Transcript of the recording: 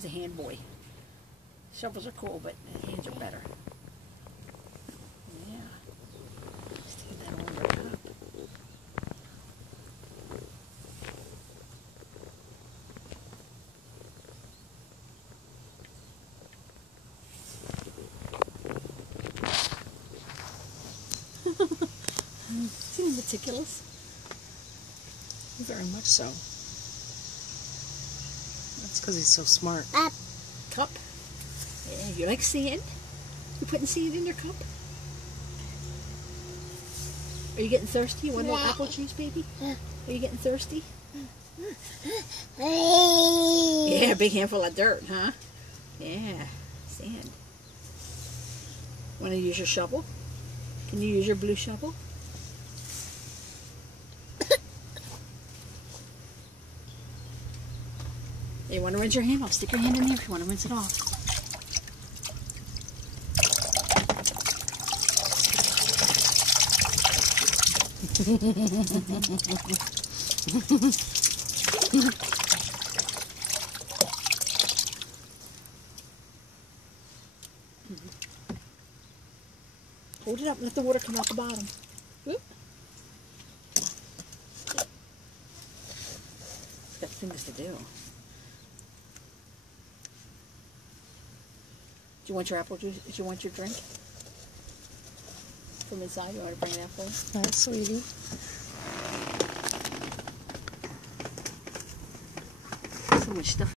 He's a hand boy. Shovels are cool, but hands are better. Yeah. Stick that on right up. Isn't he meticulous? Very much so. That's because he's so smart. Cup. Yeah, you like sand? You putting sand in your cup? Are you getting thirsty? You want a little apple juice, baby? Are you getting thirsty? Yeah, a big handful of dirt, huh? Yeah, sand. Want to use your shovel? Can you use your blue shovel? You want to rinse your hand off? Stick your hand in there if you want to rinse it off. Hold it up and let the water come out the bottom. Whoop. It's got things to do. Do you want your apple juice? Do you want your drink? From inside? You want to bring it out for you? Yes, sweetie. So much stuff.